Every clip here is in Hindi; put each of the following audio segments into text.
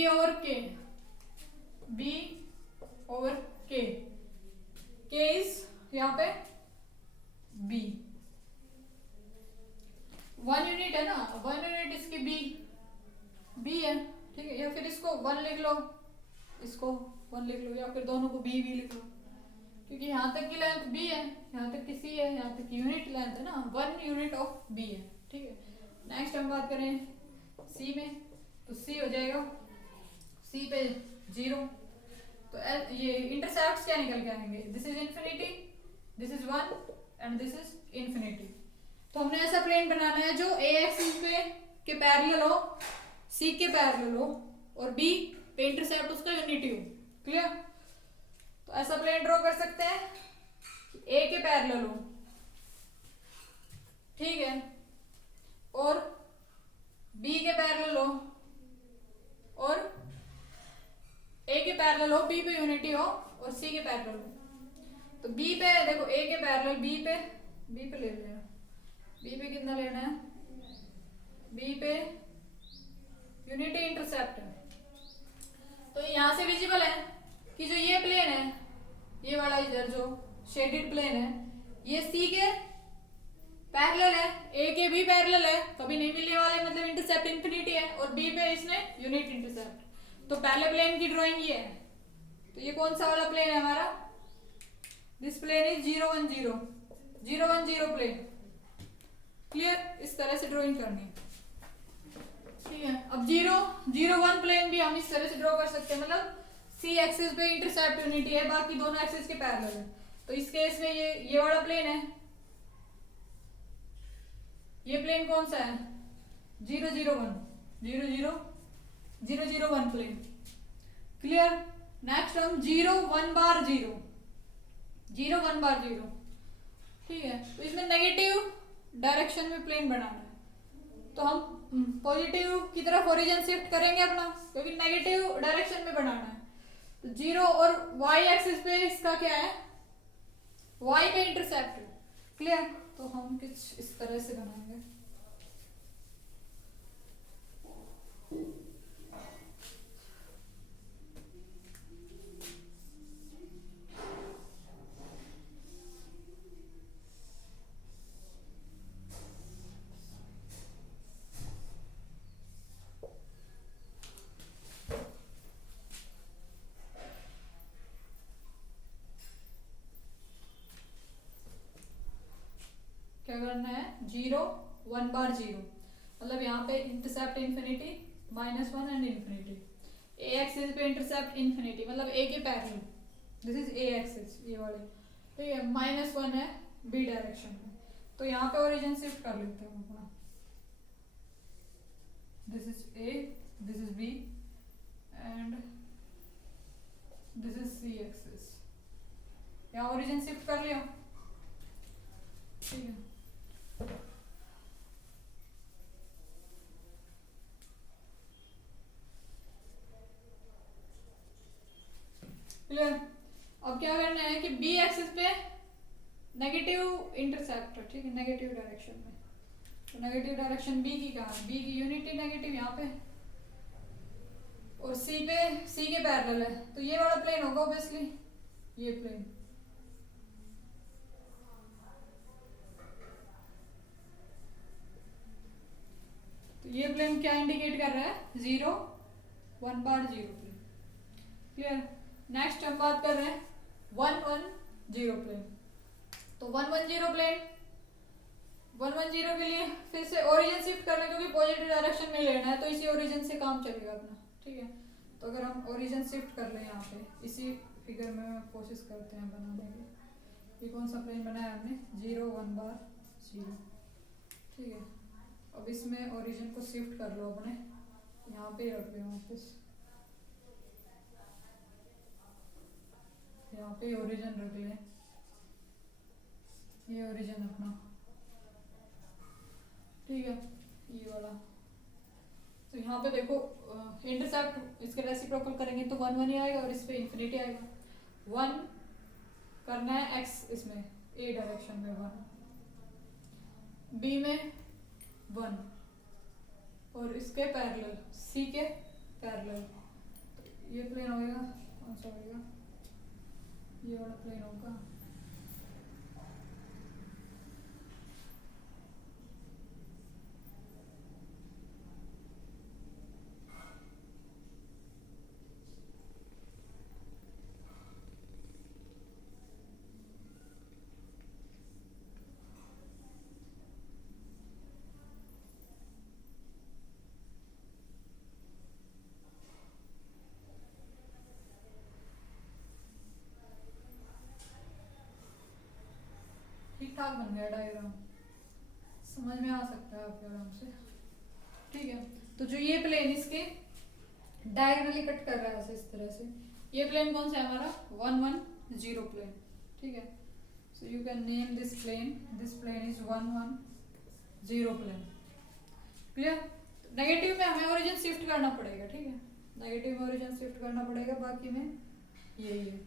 बी ओवर के, बी ओवर के, के इज यहाँ पे बी, 1 यूनिट है ना, 1 यूनिट इसकी बी, बी है, ठीक है। या फिर इसको 1 लिख लो, इसको 1 लिख लो, या फिर दोनों को बी भी लिख लो, क्योंकि यहाँ तक की लेंथ बी है, यहाँ तक की सी है, यहाँ तक की यूनिट लेंथ है ना, 1 यूनिट ऑफ बी है, ठीक है। नेक्स्ट हम बात करें सी में, तो सी हो जाएगा, सी पे 0, तो ये इंटरसेप्ट्स क्या निकल के आएंगे, this is infinity, this is 1 and this is infinity. तो हमने ऐसा प्लेन बनाना है जो ए एक्सिस पे के पैरेलल हो, सी के पैरेलल हो, और बी पे इंटरसेप्ट उसका यूनिटी हो, क्लियर। तो ऐसा प्लेन ड्रॉ कर सकते हैं कि ए के पैरेलल हो, ठीक है, और बी के पैरेलल हो, और ए के पैरेलल हो, बी पे यूनिटी हो, और सी के पैरेलल हो। तो बी पे देखो, ए के पैरेलल बी पे ले लेना, बी पे कितना लेना है, बी पे यूनिटी इंटरसेप्ट है। तो यहां से विजिबल है कि जो ये प्लेन है, ये वाला इधर जो शेडेड प्लेन है, ये सी के पैरेलल है, ए के भी पैरेलल है, कभी नहीं मिलने वाले, मतलब इंटरसेप्ट इंफिनिटी है, और बी पे इसने यूनिट इंटरसेप्ट। तो पहले प्लेन की ड्राइंग ये है, तो ये कौन सा वाला प्लेन है हमारा, this plane is 0 1 0, 0 1 0 plane, clear. इस तरह से ड्राइंग करनी है, ठीक है। अब 0 0 1 प्लेन भी हम इस तरह से ड्रॉ कर सकते हैं, मतलब सी एक्सिस पे इंटरसेप्ट यूनिटी है, बाकी दोनों एक्सिस के पैरेलल है। तो इस केस में ये वाला प्लेन है, ये प्लेन कौन सा है, 0 0 1, 0 0 0 0 1 प्लेन, क्लियर। नेक्स्ट हम 0 1 बार 0, 0 1 बार 0, ठीक है। तो इसमें नेगेटिव डायरेक्शन में प्लेन बनाना है, तो हम पॉजिटिव की तरफ ओरिजिन शिफ्ट करेंगे अपना, क्योंकि नेगेटिव डायरेक्शन में बनाना है। तो 0 और y एक्सिस पे इसका क्या है, y पे इंटरसेप्ट है, क्लियर। तो हम कुछ इस तरह से बनाएंगे, क्या करना है, 0 1 बार 0, मतलब यहाँ पे intercept infinity, -1 and infinity, A axis पे इंटरसेप्ट इन्फिनिटी, मतलब ए के parallel, this is A axis, ये वाले, तो ये -1 है बी डायरेक्शन में। तो यहाँ पे ओरिजिन शिफ्ट कर लेते हैं अपना, this is A, this is B and this is C axis, यहाँ ओरिजिन शिफ्ट कर लिया, ठीक है। क्लियर। अब क्या करना है कि बी एक्सिस पे नेगेटिव इंटरसेप्ट है, ठीक है, नेगेटिव डायरेक्शन में। तो नेगेटिव डायरेक्शन बी की कहाँ है, बी की यूनिटी नेगेटिव यहाँ पे, और सी के पैरेलल है, तो ये वाला प्लेन होगा ऑब्वियसली, ये प्लेन। तो ये प्लेन क्या इंडिकेट कर रहा है, 0 1 बार 0 प्लेन, क्लियर। नेक्स्ट हम बात कर रहे हैं 1 1 0 प्लेन। तो 1 1 0 प्लेन, 1 1 0 के लिए फिर से ओरिजिन शिफ्ट कर लें, क्योंकि पॉजिटिव डायरेक्शन में लेना है, तो इसी ओरिजिन से काम चलेगा अपना, ठीक है। तो अगर हम ओरिजिन शिफ्ट कर लें यहाँ पे, इसी फिगर में कोशिश करते हैं बनाने की। ये कौन सा प्लेन बनाया हमने, 0 1 बार 0, ठीक है। अब इसमें ओरिजिन को शिफ्ट कर लो अपने, यहाँ पे रख दो वापस, यहाँ पे ओरिजिन रख ले, ये ओरिजिन अपना, ठीक है, ये वाला। तो यहाँ पे देखो इंटरसेप्ट इसके रेसिप्रोकल करेंगे तो 1 1 ही आएगा, और इस पे इन्फिनिटी आएगा। 1 करना है x इसमें a डायरेक्शन में 1, b में 1, और इसके पैरेलल c के पैरेलल ये प्लेन होएगा, कौन सा होएगा, ये वाला प्लेन होगा। ठीक ठाक बन गया डायग्राम, समझ में आ सकता है आपके आराम से। ठीक है, तो जो ये प्लेन इसके डायगोनली कट कर रहा है इस तरह से, ये प्लेन कौन सा है हमारा 1 1 0 प्लेन। ठीक है, so you can name this plane is 1 1 0 plane. Clear. Negative में हमें ओरिजिन शिफ्ट करना पड़ेगा। ठीक है, नेगेटिव में ओरिजिन शिफ्ट करना पड़ेगा, बाकी में यही है।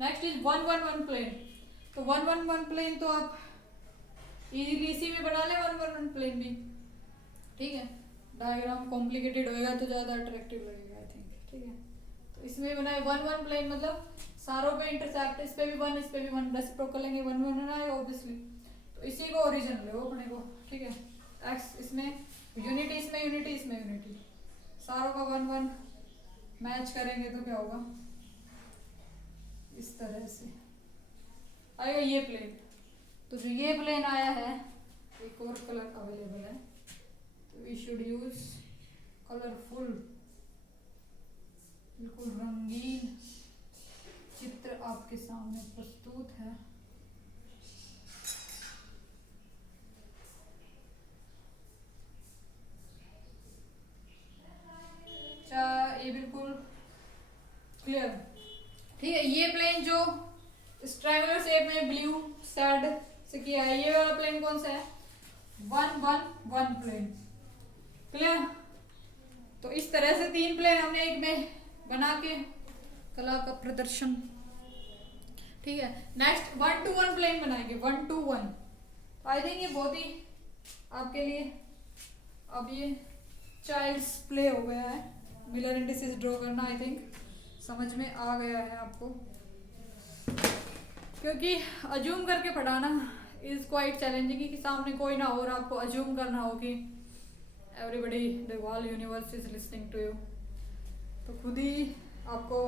Next is 1 1 1 plane. तो 1 1 1 प्लेन तो आप इजीली इसी में बना ले 1 1 1 प्लेन भी। ठीक है, डायग्राम कॉम्प्लिकेटेड होएगा तो ज़्यादा अट्रैक्टिव लगेगा आई थिंक। ठीक है, तो इसमें बनाए 1 1 प्लेन, मतलब सारों पे इंटरसेक्ट, इस पे भी 1 इस पे भी 1, रेसिप्रोकल लेंगे 1 1 आएगा ऑब्वियसली। तो इसी को ओरिजिन लो अपने को। ठीक है, एक्स इसमें यूनिटी, इसमें यूनिटी, इसमें यूनिटी, सारों का 1 1 मैच करेंगे तो क्या होगा, इस तरह से आएगा ये प्लेन। तो जो ये प्लेन आया है, एक और कलर अवेलेबल है, तो वी शुड यूज कलरफुल, बिल्कुल रंगीन चित्र आपके सामने प्रस्तुत है। ये बिल्कुल क्लियर। ठीक है, ये प्लेन जो ट्रायंगुलर शेप में ब्लू शेड से किया है, ये वाला प्लेन कौन सा है 1 1 1 प्लेन। क्लियर। तो इस तरह से 3 प्लेन हमने एक में बना के कला का प्रदर्शन। ठीक है, नेक्स्ट 1 2 1 प्लेन बनाएंगे, 1 2 1। आई थिंक ये बहुत ही आपके लिए अब ये चाइल्ड्स प्ले हो गया है, मिलर इंडिसेस ड्रॉ करना आई थिंक समझ में आ गया है आपको, क्योंकि अज्यूम करके पढ़ाना इज क्वाइट चैलेंजिंग, कि सामने कोई ना हो और आपको अज्यूम करना हो कि everybody the whole universe is listening to you. तो खुद ही आपको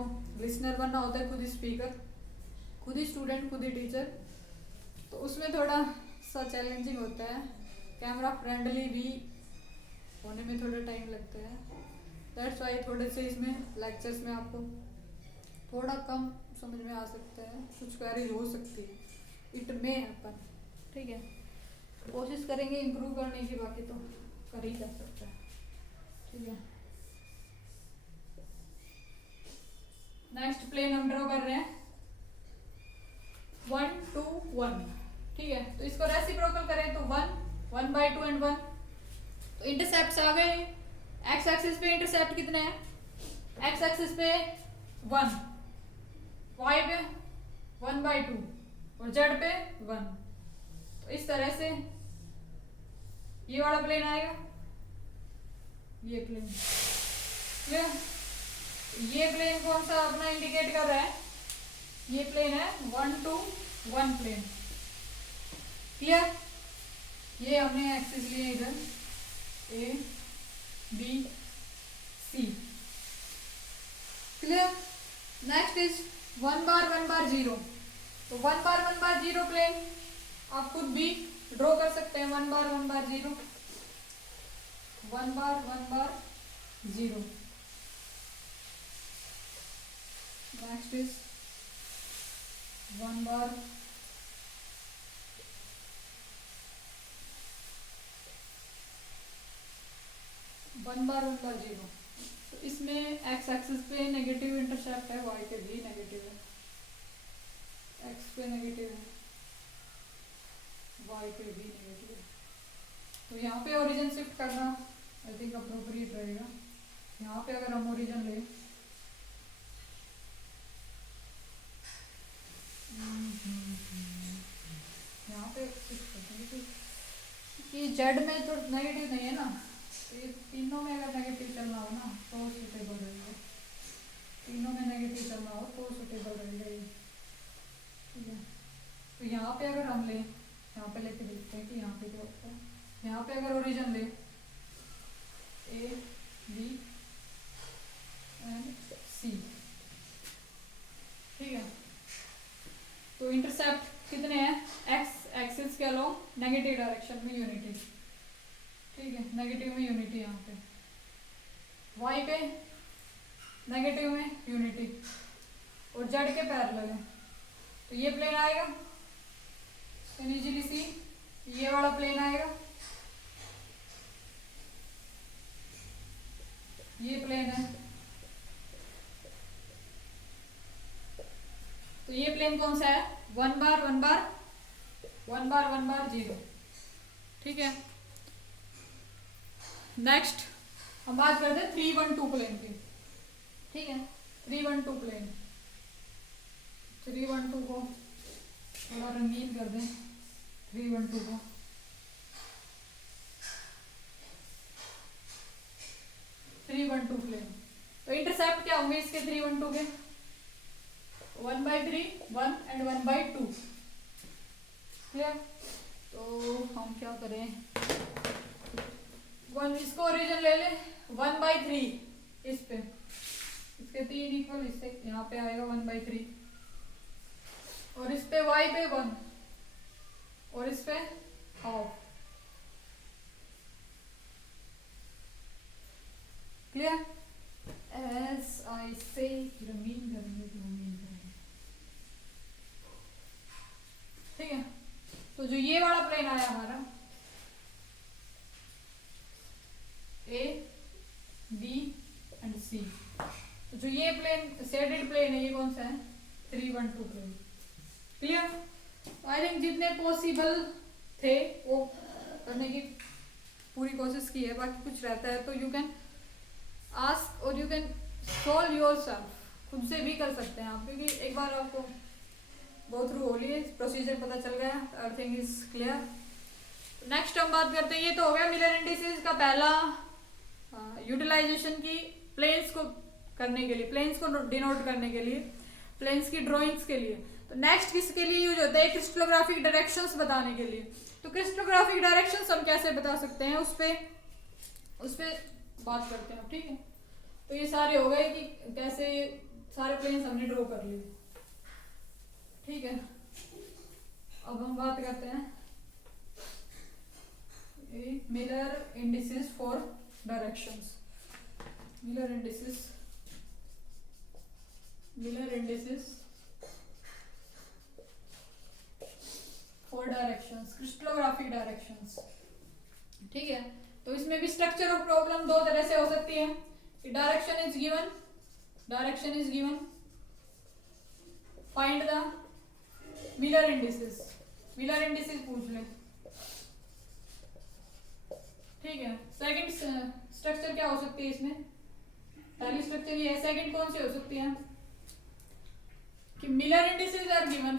लिसनर बनना होता है, खुद ही स्पीकर, खुद ही स्टूडेंट, खुद ही टीचर। तो उसमें थोड़ा सा चैलेंजिंग होता है, कैमरा फ्रेंडली भी होने में थोड़ा टाइम लगता है। दैट्स वाई थोड़े से इसमें लेक्चर्स में आपको थोड़ा कम समझ में आ सकता है, कुछ क्वेरीज हो सकती है, इट मे हैपन। ठीक है, कोशिश करेंगे इम्प्रूव करने की, बाकी तो कर ही जा सकता है। ठीक है, नेक्स्ट प्लेन हम ड्रॉ कर रहे हैं 1 2 1। ठीक है, तो इसको रेसिप्रोकल करें तो 1 1 बाई 2 एंड 1। तो इंटरसेप्ट आ गए, एक्स एक्सिस पे इंटरसेप्ट कितने हैं, एक्स एक्सिस पे 1, वाई पे 1 बाई 2 और जेड पे 1। तो इस तरह से ये वाला प्लेन आएगा, ये प्लेन। क्लियर। ये प्लेन कौन सा अपना इंडिकेट कर रहा है, ये प्लेन है 1 2 1 प्लेन। क्लियर। ये हमने एक्सिस लिए इधर A B C. Clear. Next is 1 bar 0। तो 1 बार 0 प्लेन आप खुद भी ड्रॉ कर सकते हैं, 1 bar 0, 1 bar 0। Next is 1 bar 0। तो इसमें एक्स एक्सिस पे नेगेटिव इंटरसेप्ट है, वाई पे भी नेगेटिव है, एक्स पे नेगेटिव है, वाई पे भी नेगेटिव है। तो यहाँ पे ओरिजिन शिफ्ट करना आई थिंक अप्रोप्रिएट रहेगा। यहाँ पे अगर हम ओरिजिन लें यहाँ पे शिफ्ट करते हैं, कि जेड में तो नेगेटिव नहीं है ना, तो ये तीनों में अगर नेगेटिव चलना हो ना तो सुटेबल रहेगा। बी एंड सी। ठीक है, तो इंटरसेप्ट कितने हैं, एक्स एक्सिस के अलोंग नेगेटिव डायरेक्शन में यूनिटी। ठीक है, नेगेटिव में यूनिटी, यहाँ पे वाई पे नेगेटिव में यूनिटी और जेड के पैरेलल है, तो ये प्लेन आएगा, कैन इजीली सी, ये वाला प्लेन आएगा, ये प्लेन है, तो ये प्लेन कौन सा है, 1 बार 1 बार 1 बार 1 बार 0। ठीक है, नेक्स्ट हम बात करते हैं 312 प्लेन की। ठीक है, 312 प्लेन, 312 को थोड़ा रंगीन कर दें, 312 को, प्लेन, तो इंटरसेप्ट क्या होंगे इसके 312 के, 1/3 1 एंड 1/2। क्लियर, तो हम क्या करें, इसको ओरिजिन ले ले 1/3 इस पे, इसके 3 इक्वल, इससे यहाँ पे आएगा 1/3 और इस पे y पे 1 और इस पे हाफ। क्लियर, एज आई से रंगीन करेंगे, ठीक है। तो जो ये वाला प्लेन आया हमारा ए बी एंड सी, तो जो ये प्लेन शेडेड प्लेन है, ये कौन सा है, 312 प्लेन। क्लियर, आई थिंक जितने पॉसिबल थे वो करने की पूरी कोशिश की है, बाकी कुछ रहता है तो यू कैन आस्क और यू कैन सोल्व योरसेल्फ, खुद से भी कर सकते हैं आप, क्योंकि एक बार आपको गो थ्रू हो लिए, प्रोसीजर पता चल गया, एवरीथिंग इज क्लियर। नेक्स्ट हम बात करते हैं, ये तो हो गया मिलर इंडिसेस का पहला यूटिलाइजेशन की प्लेन्स को करने के लिए, प्लेन्स को डिनोट करने के लिए, प्लेन्स की ड्राइंग्स के लिए। तो नेक्स्ट किसके लिए यूज होता है, क्रिस्टलोग्राफिक डायरेक्शंस बताने के लिए। तो क्रिस्टलोग्राफिक डायरेक्शंस हम कैसे बता सकते हैं, उस पे बात करते हैं। ठीक है, तो ये सारे हो गए कि कैसे सारे प्लेन्स हमने ड्रॉ कर लिए। ठीक है, अब हम बात करते हैं Miller indices for directions. Miller indices for directions, crystallographic directions. ठीक है, तो इसमें भी स्ट्रक्चर ऑफ प्रॉब्लम दो तरह से हो सकती है कि direction is given, find the Miller indices पूछ ले। ठीक है, सेकंड स्ट्रक्चर क्या हो सकती है इसमें, पहली स्ट्रक्चर ये है, सेकंड कौन सी हो सकती है कि Miller indices are given,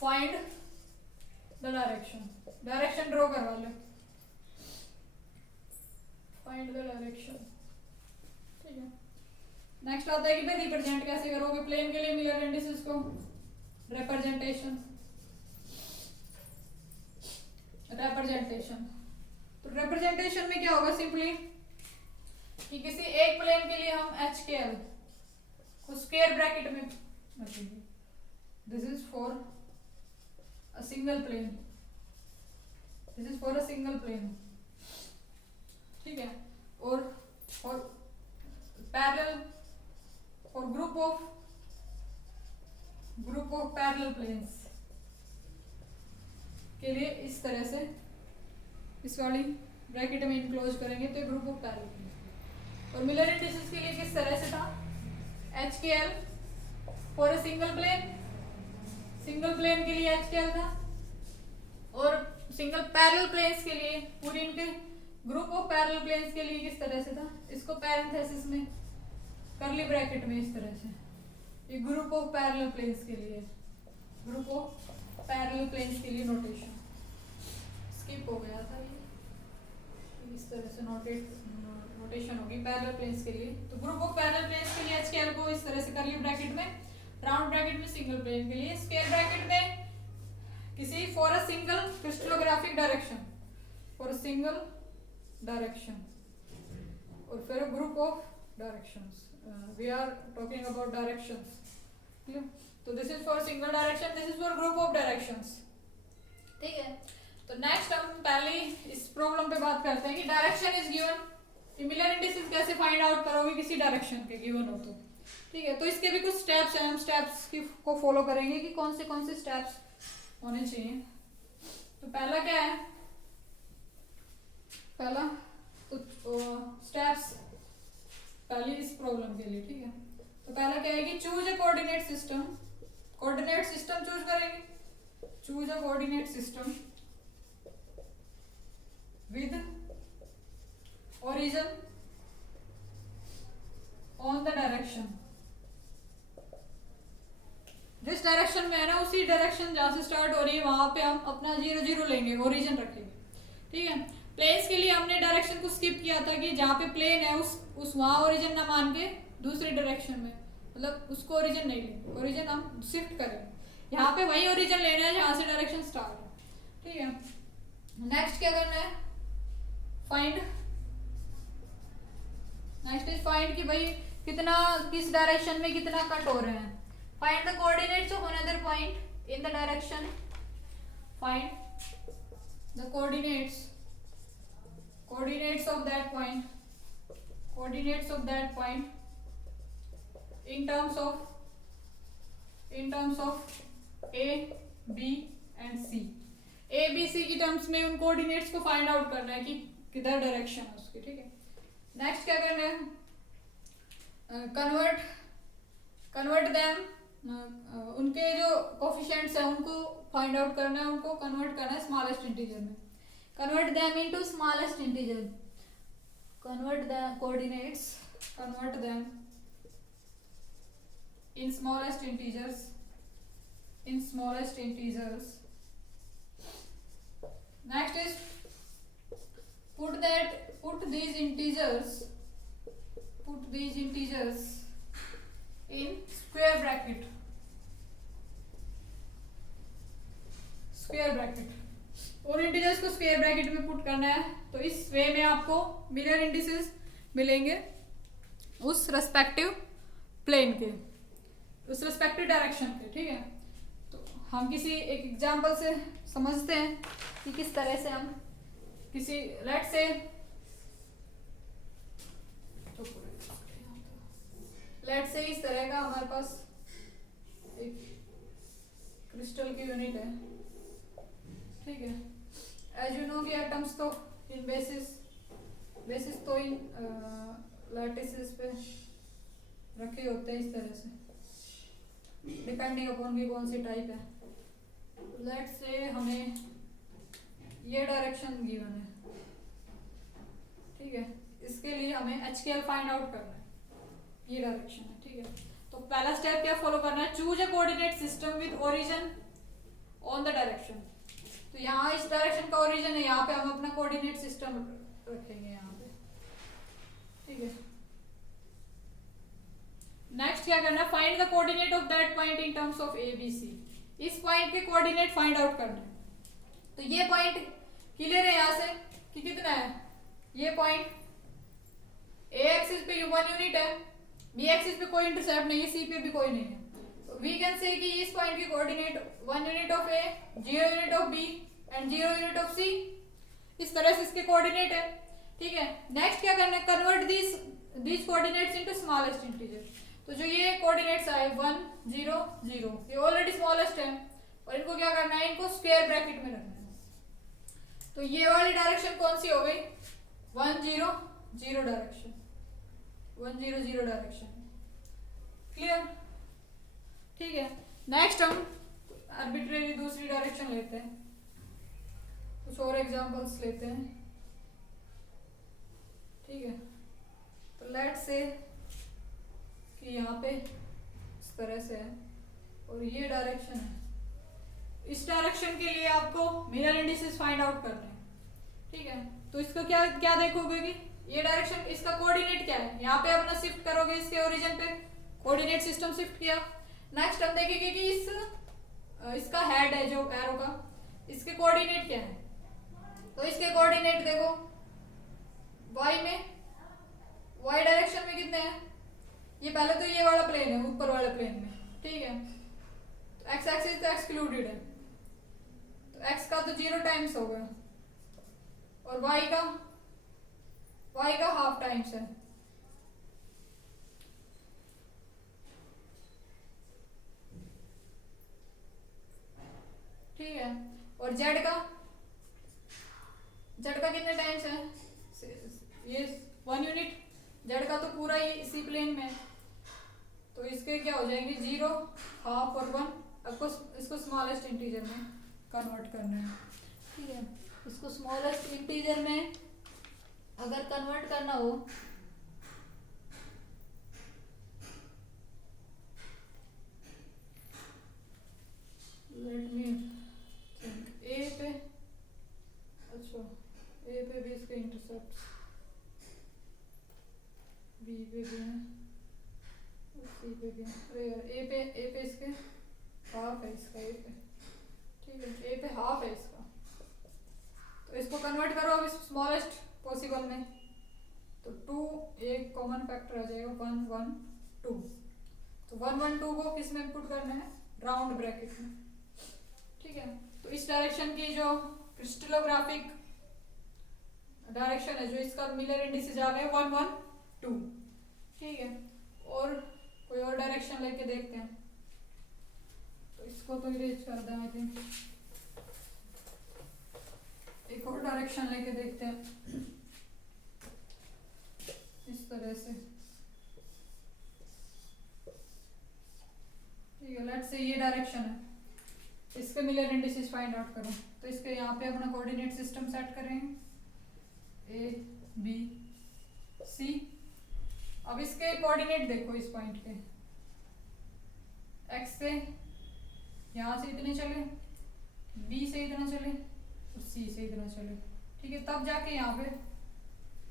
find the direction draw करवा लो, फाइंड द डायरेक्शन। ठीक है, नेक्स्ट आता है कि भाई रिप्रेजेंट कैसे करोगे प्लेन के लिए मिलर इंडिसेस को, रिप्रेजेंटेशन। तो रिप्रेजेंटेशन में क्या होगा, सिंपली कि किसी एक प्लेन के लिए हम एच के एल को स्क्वायर ब्रैकेट में रखेंगे, this is for a single plane, ठीक है, और पैरेलल और ग्रुप ऑफ पैरेलल प्लेन्स के लिए इस तरह से इस वाली ब्रैकेट में इनक्लोज करेंगे, तो ग्रुप ऑफ पैरेलल प्लेन्स। और मिलर इंडिसेस के लिए किस तरह से था, H K L for a single plane के लिए एच के एल था, और सिंगल पैरेलल प्लेन्स के लिए पूरी इनके ग्रुप ऑफ पैरेलल प्लेन्स के लिए किस तरह से था, इसको पैरेंथेसिस में करली ब्रैकेट में इस तरह से, ये ग्रुप ऑफ पैरेलल प्लेन्स के लिए नोटेशन स्किप हो गया था, ये इस तरह से नोटेशन होगी पैरेलल प्लेन्स के लिए। तो ग्रुप ऑफ पैरेलल प्लेन्स के लिए एचकेएल को इस तरह से करली ब्रैकेट में, राउंड ब्रैकेट में सिंगल प्लेन के लिए, स्क्वायर ब्रैकेट में किसी for a single crystallographic direction, for a single direction, और फिर group of directions, we are talking about directions, clear? तो this is for single direction, this is for group of directions, ठीक है? तो नेक्स्ट हम पहले इस प्रॉब्लम पे बात करते हैं कि direction is given, similar indices कैसे फाइंड आउट करोगे किसी डायरेक्शन के गिवन हो तो, ठीक है? तो इसके भी कुछ स्टेप्स हैं, हम स्टेप्स को फॉलो करेंगे कि कौन से स्टेप्स होने चाहिए। तो पहला क्या है, पहला स्टेप्स पहले इस प्रॉब्लम के लिए, ठीक है? तो पहला क्या है कि choose a coordinate system, coordinate system choose करेंगे, choose a coordinate system with origin on the direction, जिस डायरेक्शन में है ना उसी डायरेक्शन जहां से स्टार्ट हो रही है वहां पे हम अपना 0 0 लेंगे, ओरिजिन रखेंगे, ठीक है? प्लेन्स के लिए हमने डायरेक्शन को स्किप किया था कि जहां पे प्लेन है उस वहां ओरिजिन ना मान के दूसरी डायरेक्शन में, मतलब उसको ओरिजिन नहीं लेंगे, ओरिजिन हम शिफ्ट करेंगे, यहाँ पे वही ओरिजिन लेना है जहां से डायरेक्शन स्टार्ट है, ठीक है? नेक्स्ट क्या करना है, फाइंड, नेक्स्ट इज फाइंड कि भाई कितना किस डायरेक्शन में कितना कट हो रहे हैं, find the coordinates of another point in the direction, find the coordinates of that point, coordinates of that point in terms of A, B and C, A B C की टर्म्स में उन कोऑर्डिनेट्स को फाइंड आउट करना है कि किधर डायरेक्शन है उसकी, ठीक है? नेक्स्ट क्या करना है, कन्वर्ट देम, उनके जो कोफिशिएंट्स हैं उनको फाइंड आउट करना है, उनको कन्वर्ट करना है स्मॉलेस्ट इंटीजर में, convert them into smallest integer, convert the coordinates, convert them in smallest integers, next is put these integers in square bracket, और इंटीजर्स को स्क्वायर ब्रैकेट में पुट करना है। तो इस वे में आपको मिरर इंडिसेस मिलेंगे उस रेस्पेक्टिव प्लेन के, उस रेस्पेक्टिव डायरेक्शन के, ठीक है? तो हम किसी एक एग्जांपल से समझते हैं कि किस तरह से हम किसी लेट से इस तरह का हमारे पास एक क्रिस्टल की यूनिट है, ठीक है? एज यू नो कि एटम्स तो इन बेसिस तो इन लैटिसेस पे रखे होते हैं इस तरह से, डिपेंडिंग अपॉन की कौन सी टाइप है। लेट्स से हमें ये डायरेक्शन गिवन है, ठीक है? इसके लिए हमें HKL फाइंड आउट करना है, ये डायरेक्शन है, ठीक है? तो पहला स्टेप क्या फॉलो करना है, choose a coordinate system with origin on the direction. तो यहाँ इस डायरेक्शन का ओरिजिन है, यहाँ पे हम अपना कोऑर्डिनेट सिस्टम रखेंगे यहाँ पे, ठीक है? नेक्स्ट क्या करना है, find the coordinate of that point in terms of ABC, इस पॉइंट के कोऑर्डिनेट फाइंड आउट करना है। तो ये पॉइंट क्लियर है यहाँ से कि कितना है, ये पॉइंट A एक्सिस पे 1 यूनिट है, B एक्सिस पे कोई इंटरसेप्ट नहीं है, C पे भी कोई नहीं है, वी कैन से कि इस पॉइंट की coordinate 1 unit of A, 0 unit of B and 0 unit of C, इस तरह से इसके कोऑर्डिनेट है, ठीक है? नेक्स्ट क्या करना है, convert these coordinates into smallest integer. तो जो ये कोऑर्डिनेट्स आए 1 0 0, ये ऑलरेडी स्मॉलेस्ट है, और इनको क्या करना है, इनको स्क्वायर ब्रैकेट में रखना है। तो ये वाली डायरेक्शन कौन सी हो गई, 1 0 0 डायरेक्शन, 1 0 0 डायरेक्शन, क्लियर? ठीक है? नेक्स्ट हम आर्बिट्रेरी दूसरी डायरेक्शन लेते हैं, कुछ और एग्जांपल्स लेते हैं, ठीक है? तो लेट्स से कि यहाँ पे इस तरह से है और ये डायरेक्शन है, इस डायरेक्शन के लिए आपको मिरर इंडिसेस फाइंड आउट करने हैं, ठीक है? तो इसको क्या क्या देखोगे कि ये डायरेक्शन, इसका कोऑर्डिनेट क्या है, यहाँ पे अपना शिफ्ट करोगे इसके ओरिजिन पे, कोऑर्डिनेट सिस्टम शिफ्ट किया। नेक्स्ट हम देखेंगे कि इसका हेड है जो एरो का, इसके कोऑर्डिनेट क्या है? तो इसके कोऑर्डिनेट देखो, y में, y डायरेक्शन में कितने हैं? ये पहले तो ये वाला प्लेन है, ऊपर वाले प्लेन में, ठीक है। तो x एक्सिस तो एक्सक्लूडेड है, तो x का तो 0 टाइम्स हो गया, और y का हाफ टाइम्स है। ठीक है, और z का कितने टाइम्स है? ये 1 यूनिट, z का तो पूरा ही इसी प्लेन में है, तो इसके क्या हो जाएंगे? 0, हाफ और 1। आपको इसको स्मॉलेस्ट इंटीजर में कन्वर्ट करना है, ठीक है। इसको स्मॉलेस्ट इंटीजर में अगर कन्वर्ट करना हो, लेट मी थिंक, ए पे, अच्छा ए पे भी इसके इंटरसेप्ट बी पे भी है, सी पे भी है। अरे यार, ए पे इसके हाफ है, इसका ए पे, ठीक है, ए पे हाफ है इसका। तो इसको कन्वर्ट करो अब स्मॉलेस्ट पॉसिबल में, तो 2 एक कॉमन फैक्टर आ जाएगा, 1 1 2। तो 1 1 2 को किस में पुट करना है? राउंड ब्रैकेट में, ठीक है। तो इस डायरेक्शन की जो क्रिस्टलोग्राफिक डायरेक्शन है, जो इसका मिलर इंडिसेस आ गए 1 1 2, ठीक है। और कोई और डायरेक्शन लेके देखते हैं, तो इसको तो इरेज कर दें, आई थिंक एक और डायरेक्शन लेके देखते हैं इस तरह से, ठीक है। लेट्स से ये डायरेक्शन है, इसके मिलर इंडिसेस फाइंड आउट करो। तो इसके यहाँ पे अपना कोऑर्डिनेट सिस्टम सेट करेंगे, ए बी सी। अब इसके कोऑर्डिनेट देखो, इस पॉइंट के x से यहाँ से इतने चले, b से इतना चले और c से इतना चले, ठीक है, तब जाके यहाँ पे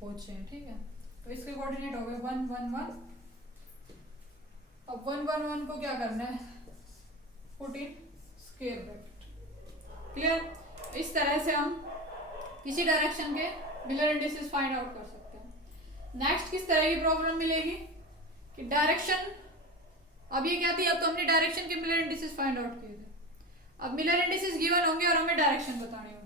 पहुंचे हैं, ठीक है। तो इसके कोऑर्डिनेट हो गए 1 1 1। अब 1 1 1 को क्या करना है? Put in square bracket, clear. इस तरह से हम किसी डायरेक्शन के मिलर इंडिसेस फाइंड आउट कर सकते हैं। नेक्स्ट किस तरह की प्रॉब्लम मिलेगी कि डायरेक्शन, अब ये क्या थी? अब तो हमने डायरेक्शन के मिलर इंडिसेस फाइंड आउट किए थे, अब मिलर इंडिसेस गिवन होंगे और हमें डायरेक्शन बतानी होगी।